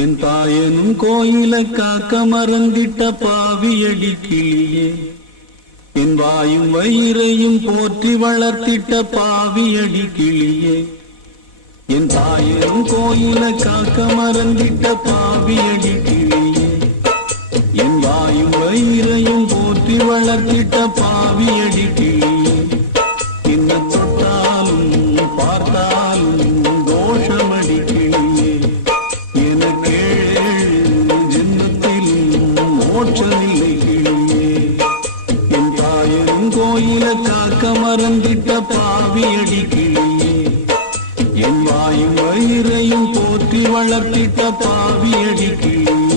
என் தாயனும் கோயில காக்க மறந்திட்ட பாவியடி கிளியே, என் வாயும் வயிறையும் போற்றி வளர்த்திட்ட பாவியடி கிளியே, என் தாயனும் கோயில காக்க மறந்திட்ட பாவியடி கிளியே, என் வாயும் வயிறையும் போற்றி வளர்த்திட்ட பாவியடி கிளியே, என்ன தொட்டாலும் பார்த்தாலும் தோஷமடி கிளியே, எனக்கு ஜென்மத்திலும் மோட்சமில்லை கிளியே, என் தாயனும் கோயில காக்க மறந்திட்ட பாவியடி கிளியே, என் வாயும் வயிறையும் போற்றி வளர்த்திட்ட பாவியடி கிளியே.